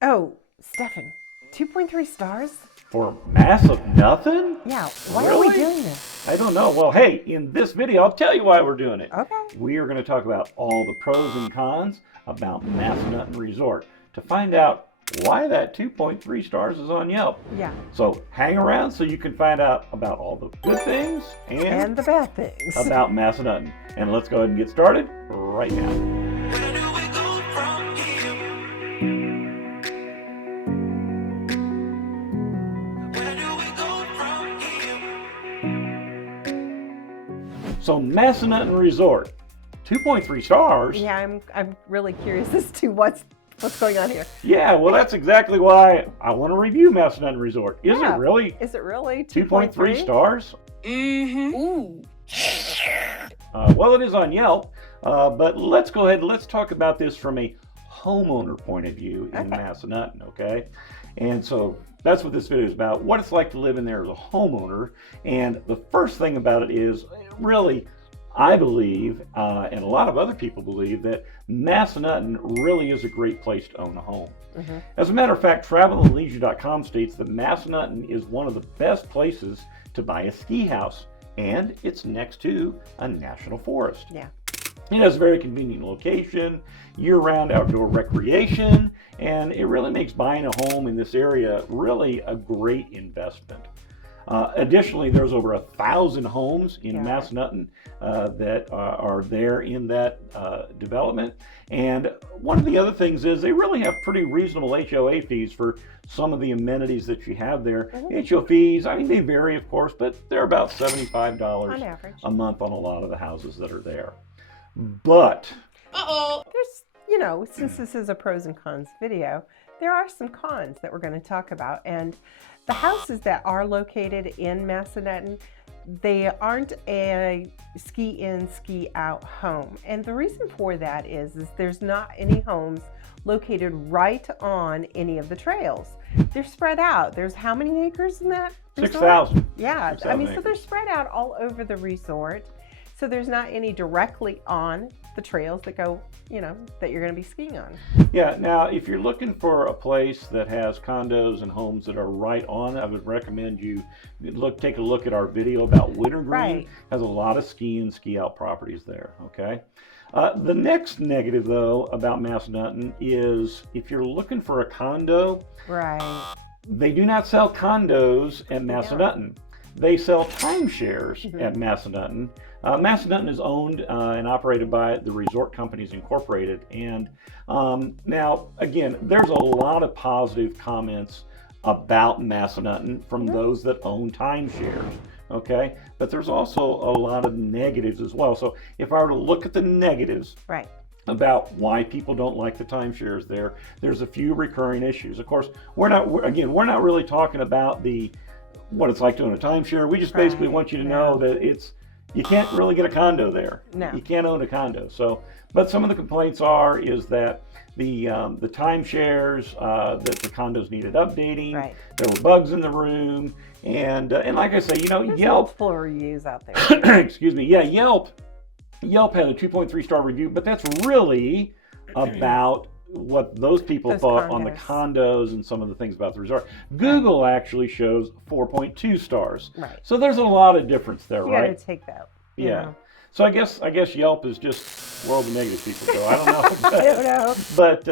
Oh, Stefan, 2.3 stars? For Massanutten? Yeah, why are we Really? doing this? I don't know. Well, hey, in this video, I'll tell you why we're doing it. Okay. We are going to talk about all the pros and cons about Massanutten Resort to find out why that 2.3 stars is on Yelp. Yeah. So hang around so you can find out about all the good things And the bad things. about Massanutten. And let's go ahead and get started right now. So Massanutten Resort, 2.3 stars. Yeah, I'm really curious as to what's going on here. Yeah, well, that's exactly why I want to review Massanutten Resort. Is Yeah. it really Is it really 2.3 stars? Mm-hmm. Ooh. Well, it is on Yelp, but let's go ahead and let's talk about this from a homeowner point of view in Massanutten, okay? And so that's what this video is about, what it's like to live in there as a homeowner. And the first thing about it is really, I believe, and a lot of other people believe, that Massanutten really is a great place to own a home. Mm-hmm. As a matter of fact, travelandleisure.com states that Massanutten is one of the best places to buy a ski house, and it's next to a national forest. Yeah. It has a very convenient location, year-round outdoor recreation, and it really makes buying a home in this area really a great investment. Additionally, there's over 1,000 homes in Massanutten that are there in that development. And one of the other things is they really have pretty reasonable HOA fees for some of the amenities that you have there. HOA fees, I mean, they vary, of course, but they're about $75 On average. a month on a lot of the houses that are there. But There's, since this is a pros and cons video, there are some cons that we're going to talk about. And the houses that are located in Massanutten, they aren't a ski in, ski out home. And the reason for that is there's not any homes located right on any of the trails. They're spread out. There's how many acres in that resort? 6,000. Yeah, 6,000 I mean, so they're acres. spread out all over the resort. So there's not any directly on the trails that go, that you're going to be skiing on. Yeah, now if you're looking for a place that has condos and homes that are right on, I would recommend you take a look at our video about Wintergreen. Right. Has a lot of ski and ski out properties there, okay? The next negative, though, about Massanutten is if you're looking for a condo, Right. they do not sell condos at Massanutten. They sell timeshares at Massanutten. Massanutten is owned and operated by the Resort Companies Incorporated. And now, again, there's a lot of positive comments about Massanutten from those that own timeshares, okay? But there's also a lot of negatives as well. So if I were to look at the negatives, Right. about why people don't like the timeshares there's a few recurring issues. Of course, we're not really talking about what it's like to own a timeshare. We just basically want you to know that you can't really get a condo there. No. You can't own a condo. So, but some of the complaints is that the timeshares, that the condos needed updating. Right. There were bugs in the room, and like I say, There's Yelp. multiple reviews out there. Excuse me. Yeah, Yelp had a 2.3 star review, but that's really about what those people thought on the condos and some of the things about the resort. Google actually shows 4.2 stars. Right. So there's a lot of difference there, You right? got to take that. Yeah. So I guess Yelp is just where all the negative people go. I don't know. I don't know. But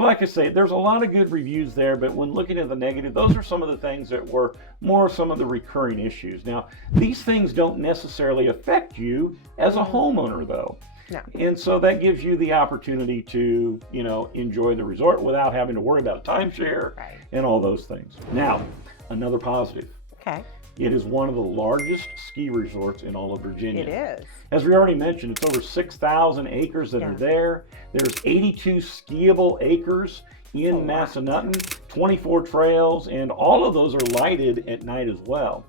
like I say, there's a lot of good reviews there. But when looking at the negative, those are some of the things that were more some of the recurring issues. Now, these things don't necessarily affect you as a homeowner, though. No. And so that gives you the opportunity to, enjoy the resort without having to worry about a timeshare and all those things. Now, another positive. Okay. It is one of the largest ski resorts in all of Virginia. It is. As we already mentioned, it's over 6,000 acres that are there. There's 82 skiable acres in Massanutten, 24 trails, and all of those are lighted at night as well.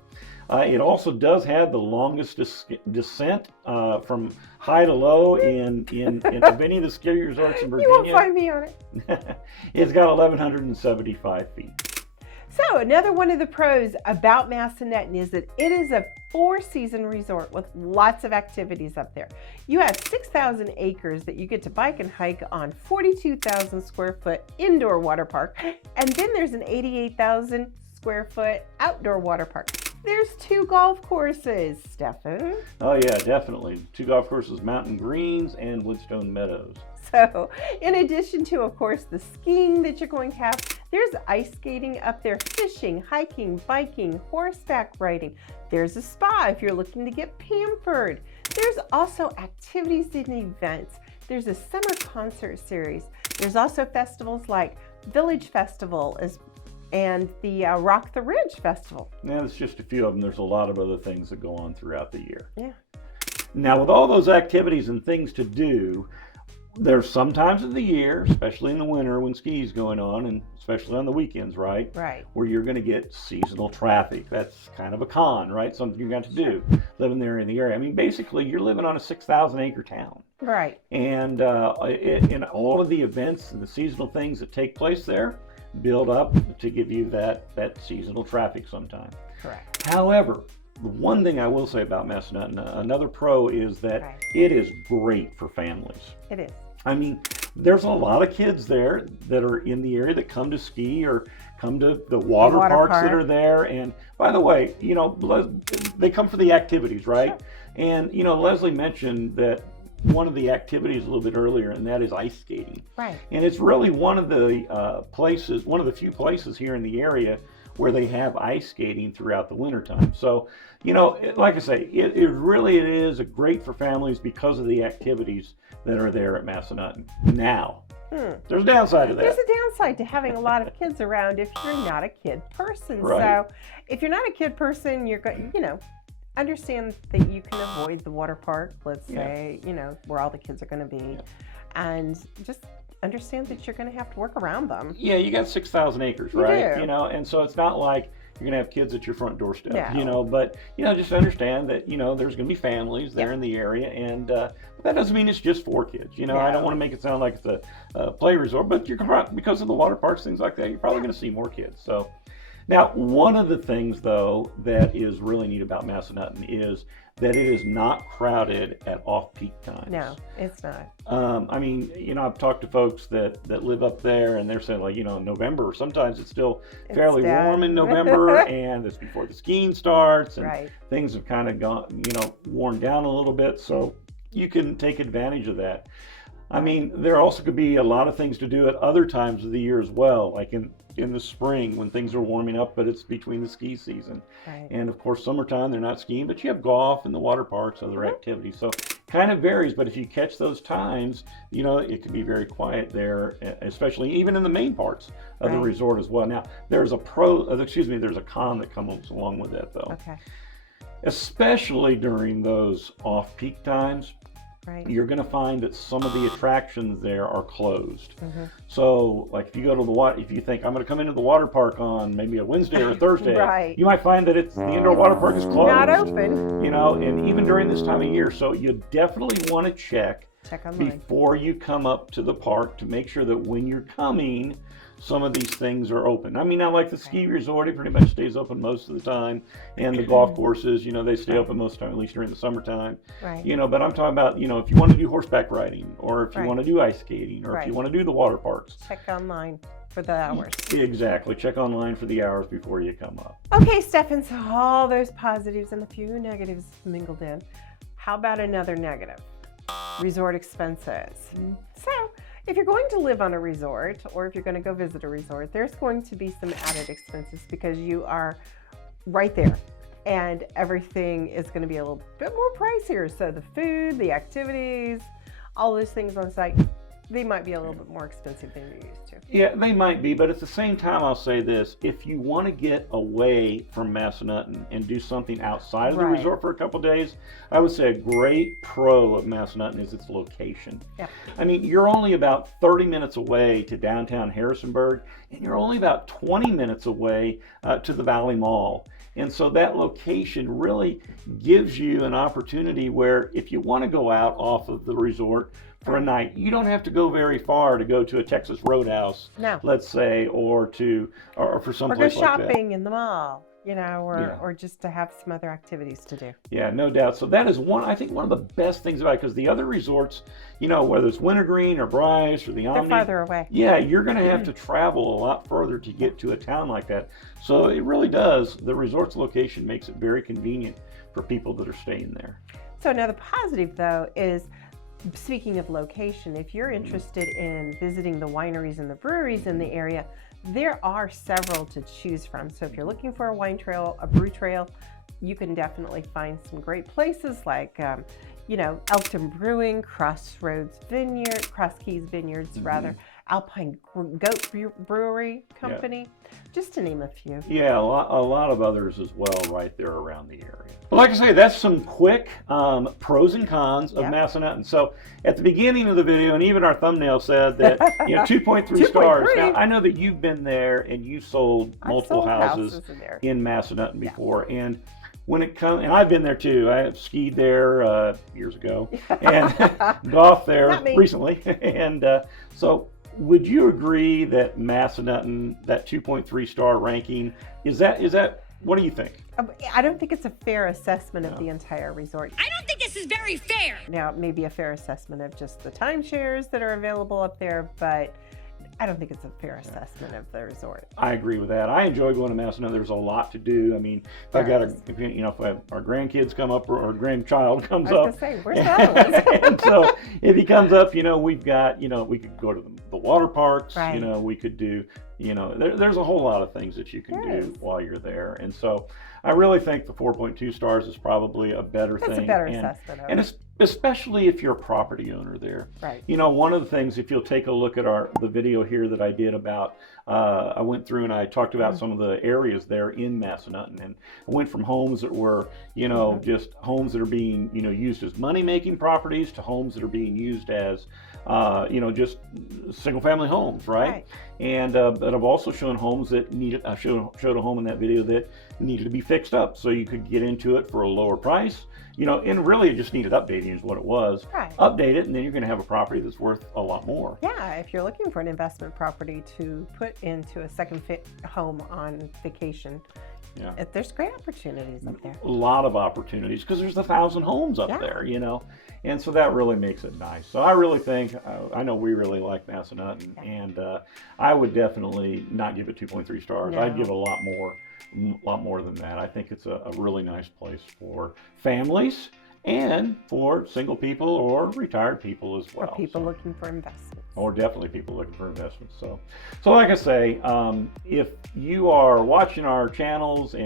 It also does have the longest descent from high to low in of any of the ski resorts in Virginia. You won't find me on it. It's got 1,175 feet. So another one of the pros about Massanutten is that it is a 4-season resort with lots of activities up there. You have 6,000 acres that you get to bike and hike on, 42,000 square foot indoor water park, and then there's an 88,000 square foot outdoor water park. There's 2 golf courses, Stefan. Oh yeah, definitely. 2 golf courses, Mountain Greens and Woodstone Meadows. So in addition to, of course, the skiing that you're going to have, there's ice skating up there, fishing, hiking, biking, horseback riding. There's a spa if you're looking to get pampered. There's also activities and events. There's a summer concert series. There's also festivals like Village Festival and the Rock the Ridge Festival. Yeah, that's just a few of them. There's a lot of other things that go on throughout the year. Yeah. Now, with all those activities and things to do, there's some times of the year, especially in the winter when ski's going on, and especially on the weekends, right? Right. Where you're going to get seasonal traffic. That's kind of a con, right? Something you got to do living there in the area. I mean, basically, you're living on a 6,000 acre town. Right. And in all of the events and the seasonal things that take place there, build up to give you that seasonal traffic sometime. Correct. However, the one thing I will say about Massanutten, another pro, is that it is great for families. It is. I mean, there's a lot of kids there that are in the area that come to ski or come to the water parks that are there. And by the way, you know, they come for the activities, right? Sure. And, you know, Leslie mentioned that one of the activities a little bit earlier, and that is ice skating. Right. And it's really one of the places, one of the few places here in the area where they have ice skating throughout the wintertime. So, you know, like I say, it is great for families because of the activities that are there at Massanutten. Now, there's a downside to that. There's a downside to having a lot of kids around if you're not a kid person. Right. So if you're not a kid person, you're going, you know, understand that you can avoid the water park, let's say, you know, where all the kids are going to be, and just understand that you're going to have to work around them. Yeah, you got 6,000 acres, right? You do. You know, and so it's not like you're going to have kids at your front doorstep, No. you know, but, you know, just understand that, you know, there's going to be families there in the area, and that doesn't mean it's just for kids. You know, I don't want to make it sound like it's a play resort, but because of the water parks, things like that, you're probably going to see more kids. So now, one of the things, though, that is really neat about Massanutten is that it is not crowded at off-peak times. No, it's not. I mean, you know, I've talked to folks that live up there, and they're saying, like, you know, November, sometimes it's still fairly warm in November, and it's before the skiing starts, and things have kind of gone, you know, worn down a little bit, so you can take advantage of that. I mean, there also could be a lot of things to do at other times of the year as well, like in the spring when things are warming up, but it's between the ski season. Right. And of course, summertime, they're not skiing, but you have golf and the water parks, other activities. So kind of varies, but if you catch those times, you know, it can be very quiet there, especially even in the main parts of the resort as well. Now, there's a there's a con that comes along with that, though. Okay. Especially during those off-peak times. Right. You're going to find that some of the attractions there are closed. So, like if you go to the water, if you think I'm going to come into the water park on maybe a Wednesday or a Thursday, you might find that the indoor water park is closed. Not open. You know, and even during this time of year, so you definitely want to check online before you come up to the park to make sure that when you're coming, some of these things are open. I mean, now like the ski resort, it pretty much stays open most of the time, and the golf courses, you know, they stay open most of the time, at least during the summertime. You know, but I'm talking about, you know, if you want to do horseback riding, or if you want to do ice skating, or if you want to do the water parks. Check online for the hours. Exactly. Check online for the hours before you come up. Okay, Stefan, so all those positives and a few negatives mingled in. How about another negative? Resort expenses. So, if you're going to live on a resort, or if you're going to go visit a resort, there's going to be some added expenses because you are right there, and everything is going to be a little bit more pricier. So the food, the activities, all those things on site, they might be a little bit more expensive than you're used to. Yeah, they might be, but at the same time, I'll say this. If you want to get away from Massanutten and do something outside of the resort for a couple days, I would say a great pro of Massanutten is its location. Yeah. I mean, you're only about 30 minutes away to downtown Harrisonburg, and you're only about 20 minutes away to the Valley Mall. And so that location really gives you an opportunity where if you want to go out off of the resort for a night. You don't have to go very far to go to a Texas Roadhouse, No. let's say, or for some Or go place like that. shopping in the mall, you know, Yeah. or just to have some other activities to do. Yeah, no doubt. So that is I think one of the best things about it, because the other resorts, you know, whether it's Wintergreen or Bryce or the Omni, They're farther away. yeah, you're going to have to travel a lot further to get to a town like that. So it really does. The resort's location makes it very convenient for people that are staying there. So now the positive, though, is speaking of location, if you're interested in visiting the wineries and the breweries in the area, there are several to choose from. So if you're looking for a wine trail, a brew trail, you can definitely find some great places like, you know, Elkton Brewing, Cross Keys Vineyards, rather, Alpine Goat Brewery Company, just to name a few. Yeah, a lot of others as well right there around the area. Well, like I say, that's some quick pros and cons of Massanutten. So at the beginning of the video, and even our thumbnail said that, you know, 2.3 stars. Now, I know that you've been there and you've sold multiple houses in Massanutten before. And when it comes, and I've been there too. I have skied there years ago and golfed there recently. And so would you agree that Massanutten, that 2.3 star ranking, is that, what do you think? I don't think it's a fair assessment of the entire resort. I don't think this is very fair. Now, it may be a fair assessment of just the timeshares that are available up there, but I don't think it's a fair assessment of the resort. I agree with that. I enjoy going to Massanutten. There's a lot to do. I mean, if our grandkids come up or our grandchild comes up. I was going to say, where's those? And so if he comes up, you know, we've got, you know, we could go to the water parks, you know, we could do, you know, there's a whole lot of things that you can do while you're there. And so I really think the 4.2 stars is probably a better thing. It's a better assessment of it. Especially if you're a property owner there. Right. You know, one of the things, if you'll take a look at the video here that I did about, I went through and I talked about some of the areas there in Massanutten, and I went from homes that were, you know, just homes that are being, you know, used as money-making properties to homes that are being used as, you know, just single-family homes, right? And but I've also shown homes that showed a home in that video that needed to be fixed up so you could get into it for a lower price. You know, and really it just needed updating is what it was. Update it, and then you're going to have a property that's worth a lot more. Yeah, if you're looking for an investment property to put into a second home on vacation, there's great opportunities up there. A lot of opportunities because there's 1,000 homes up there, you know, and so that really makes it nice. So I really think, I know we really like Massanutten, and I would definitely not give it 2.3 stars. I'd give it a lot more than that. I think it's a really nice place for families and for single people or retired people as well. Or people looking for investments. Or definitely people looking for investments. So like I say, if you are watching our channels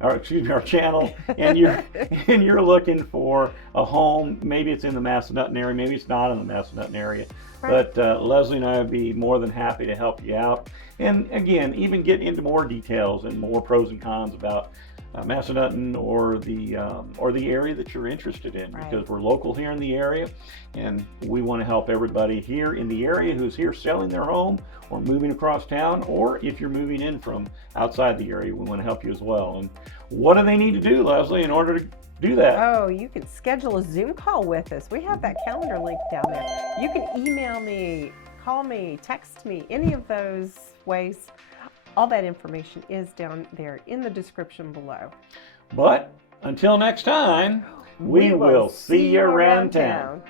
our channel, and you're looking for a home, maybe it's in the Massanutten area, maybe it's not in the Massanutten area, but Leslie and I would be more than happy to help you out. And again, even get into more details and more pros and cons about Massanutten or the area that you're interested in, because we're local here in the area, and we want to help everybody here in the area who's here selling their home or moving across town, or if you're moving in from outside the area, we want to help you as well. And what do they need to do, Leslie, in order to do that? Oh, you can schedule a Zoom call with us. We have that calendar link down there. You can email me, call me, text me, any of those ways. All that information is down there in the description below. But until next time, we will see you around town.